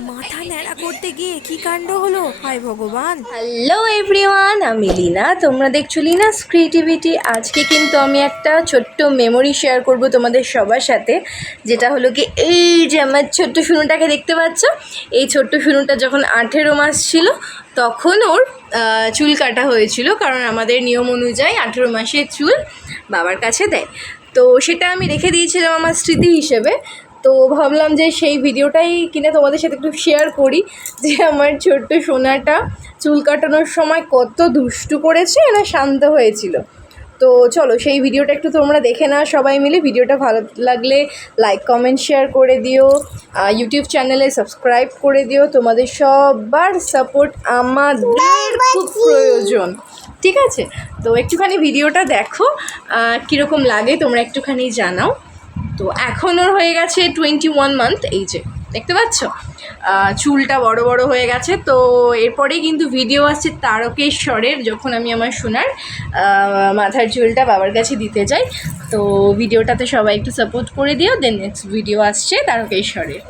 মাথা ন্যাড়া করতে গিয়ে কি কাণ্ড হলো? হায় ভগবান। হ্যালো এভরিওয়ান আমি লীনা। তোমরা দেখছ লিনাস ক্রিয়েটিভিটি। আজকে কিন্তু আমি একটা ছোট্ট মেমোরি শেয়ার করব তোমাদের সবার সাথে, যেটা হলো কি, এই যে আমার ছোট্ট শুনুটাকে দেখতে পাচ্ছ? এই ছোট্ট শুনুটা যখন আঠেরো মাস ছিল, তখন ওর চুল কাটা হয়েছিল, কারণ আমাদের নিয়ম অনুযায়ী আঠেরো মাসের চুল বাবার কাছে দেয়। তো সেটা আমি রেখে দিয়েছিলাম আমার স্মৃতি হিসেবে। তো ভাবলাম যে সেই ভিডিওটাই কিনে তোমাদের সাথে একটু শেয়ার করি যে আমার ছোট্ট সোনাটা চুল কাটানোর সময় কত দুষ্টু করেছে না শান্ত হয়েছিল। তো চলো সেই ভিডিওটা একটু তোমরা দেখে নাও সবাই মিলে। ভিডিওটা ভালো লাগলে লাইক কমেন্ট শেয়ার করে দিও। ইউটিউব চ্যানেলে সাবস্ক্রাইব করে দিও। তোমাদের সবার সাপোর্ট আমাদের খুব প্রয়োজন। ঠিক আছে? তো একটুখানি ভিডিওটা দেখো কীরকম লাগে তোমরা একটুখানি জানাও। তো এখন ওর হয়ে গেছে টোয়েন্টি ওয়ান মান্থ এই যে দেখতে পাচ্ছ? চুলটা বড় বড় হয়ে গেছে, তো এরপরেই কিন্তু ভিডিও আসছে তারকেশ্বরের, যখন আমি আমার সোনার মাথার চুলটা বাবার কাছে দিতে যাই। তো ভিডিওটাতে সবাই একটু সাপোর্ট করে দিও দেন নেক্সট ভিডিও আসছে তারকেশ্বরের।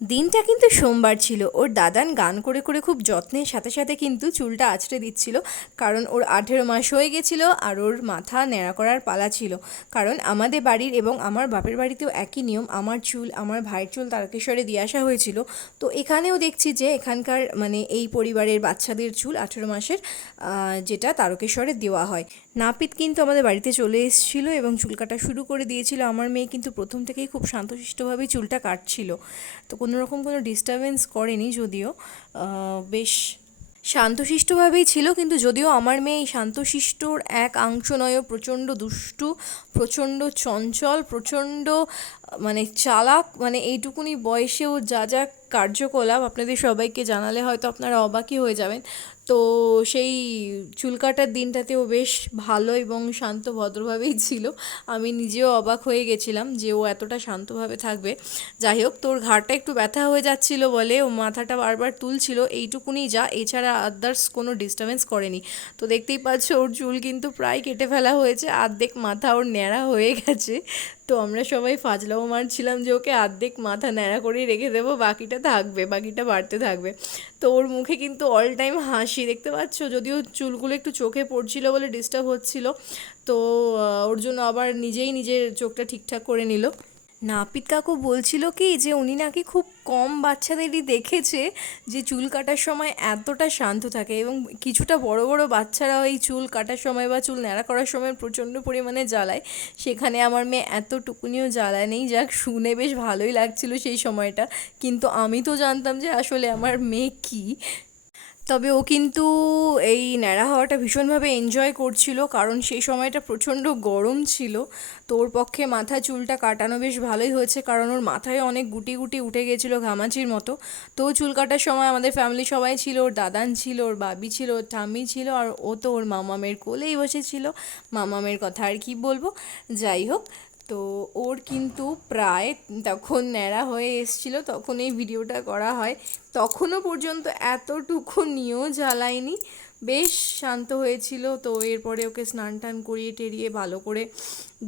দিনটা কিন্তু সোমবার ছিল। ওর দাদান গান করে করে খুব যত্নের সাথে সাথে কিন্তু চুলটা আছড়ে দিচ্ছিল। কারণ ওর আঠেরো মাস হয়ে গেছিল আর ওর মাথা ন্যাড়া করার পালা ছিল। কারণ আমাদের বাড়ির এবং আমার বাপের বাড়িতেও একই নিয়ম, আমার চুল, আমার ভাইয়ের চুল তারকেশ্বরে দিয়ে আসা হয়েছিল। তো এখানেও দেখছি যে এখানকার মানে এই পরিবারের বাচ্চাদের চুল আঠেরো মাসের যেটা তারকেশ্বরে দেওয়া হয়। নাপিত কিন্তু আমাদের বাড়িতে চলে এসেছিল এবং চুল কাটা শুরু করে দিয়েছিল। আমার মেয়ে কিন্তু প্রথম থেকেই খুব শান্তশিষ্টভাবেই চুলটা কাটছিল। তো কোনো রকম কোনো ডিস্টারবেন্স করেনি যদিও বেশ শান্তশিষ্টভাবেই ছিল, কিন্তু যদিও আমার মেয়ে এই শান্তশিষ্টর এক অংশ নয় প্রচণ্ড দুষ্টু, প্রচণ্ড চঞ্চল, প্রচণ্ড মানে চালাক মানে এইটুকুনি বয়সেও যা যা কার্যকলাপ আপনাদের সবাইকে জানালে হয়তো আপনারা অবাকই হয়ে যাবেন। তো সেই চুল কাটার দিনটাতেও বেশ ভালো এবং শান্ত ভদ্রভাবেই ছিল। আমি নিজেও অবাক হয়ে গেছিলাম যে ও এতটা শান্তভাবে থাকবে। যাই হোক, তোর ঘাড়টা একটু ব্যথা হয়ে যাচ্ছিল বলে ও মাথাটা বারবার তুলছিল। এইটুকুনি যা, এছাড়া আদার্স কোনো ডিস্টার্বেন্স করেনি। তো দেখতেই পাচ্ছ ওর চুল কিন্তু প্রায় কেটে ফেলা হয়েছে। আর্ধেক মাথা ওর ন্যাড়া হয়ে গেছে। তো আমরা সবাই ফাজলাও মারছিলাম যে ওকে আর্ধেক মাথা ন্যাড়া করেই রেখে দেবো, বাকিটা থাকবে, বাকিটা বাড়তে থাকবে। তো ওর মুখে কিন্তু অল টাইম হাসি, দেখতে পাচ্ছ? যদিও চুলগুলো একটু চোখে পড়ছিল বলে ডিস্টার্ব হচ্ছিল, তো ওর জন্য আবার নিজেই নিজের চোখটা ঠিকঠাক করে নিল। নাপিত কাকু বলছিল কি যে উনি নাকি খুব কম বাচ্চাদেরই দেখেছে যে চুল কাটার সময় এতটা শান্ত থাকে এবং কিছুটা বড় বড় বাচ্চারাও এই চুল কাটার সময় বা চুল ন্যাড়া করার সময় প্রচণ্ড পরিমাণে জ্বালায়। সেখানে আমার মেয়ে এতটুকুনিও জ্বালায় নেই, যাক শুনে বেশ ভালোই লাগছিল সেই সময়টা। কিন্তু আমি তো জানতাম যে আসলে আমার মেয়ে কী। তবে ও কিন্তু এই ন্যাড়া হওয়াটা ভীষণভাবে এনজয় করছিল, কারণ সেই সময়টা প্রচণ্ড গরম ছিল। তো ওর পক্ষে মাথা চুলটা কাটানো বেশ ভালোই হয়েছে, কারণ ওর মাথায় অনেক গুটি গুটি উঠে গেছিল ঘামাচির মতো। তো চুল কাটার সময় আমাদের ফ্যামিলি সবাই ছিল, ওর দাদান ছিল, ওর বাবি ছিল, ওর ঠাম্মি ছিল, আর ও তো ওর মামামের কোলেই বসেছিল। মামামের কথা আর কি বলব? যাই হোক তো ওর কিন্তু প্রায় তখন ন্যাড়া হয়ে এসছিল, তখন এই ভিডিওটা করা হয়। তখনও পর্যন্ত এতটুকু নিয়েও জ্বালায়নি। বেশ শান্ত হয়েছিল। তো এরপরে ওকে স্নান টান করিয়ে টেরিয়ে ভালো করে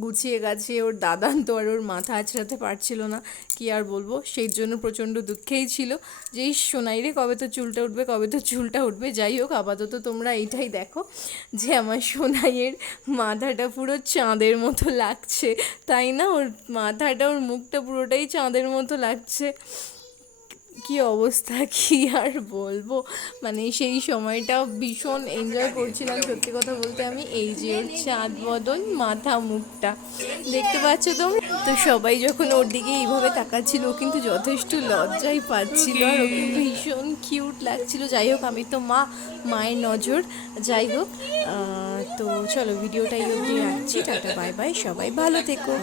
গুছিয়ে গাছিয়ে ওর দাদান তো আর ওর মাথা আছড়াতে পারছিল না। কি আর বলব? সেই জন্য প্রচণ্ড দুঃখেই ছিল যে সোনাই রে, কবে তো চুলটা উঠবে, কবে তো চুলটা উঠবে? যাই হোক, আপাতত তোমরা এইটাই দেখো যে, আমার সোনাইয়ের মাথাটা পুরো চাঁদের মতো লাগছে। তাই না? ওর মাথাটা, ওর মুখটা পুরোটাই চাঁদের মতো লাগছে। কি অবস্থা কি আর বলব? মানে সেই সময়টা ভীষণ এনজয় করছিলাম। সত্যি কথা বলতে আমি এই যে ওর চাঁদ বদল মাথা মুখটা। দেখতে পাচ্ছ তোমরা তো সবাই যখন ওর দিকে এইভাবে তাকাচ্ছিল ও কিন্তু যথেষ্ট লজ্জাই পাচ্ছিল আর ওকে ভীষণ কিউট লাগছিল। যাই হোক আমি তো মা মায়ের নজর। যাই হোক তো চলো ভিডিওটাই অবধি রাখছি। টাটা বাই বাই সবাই ভালো থেকো।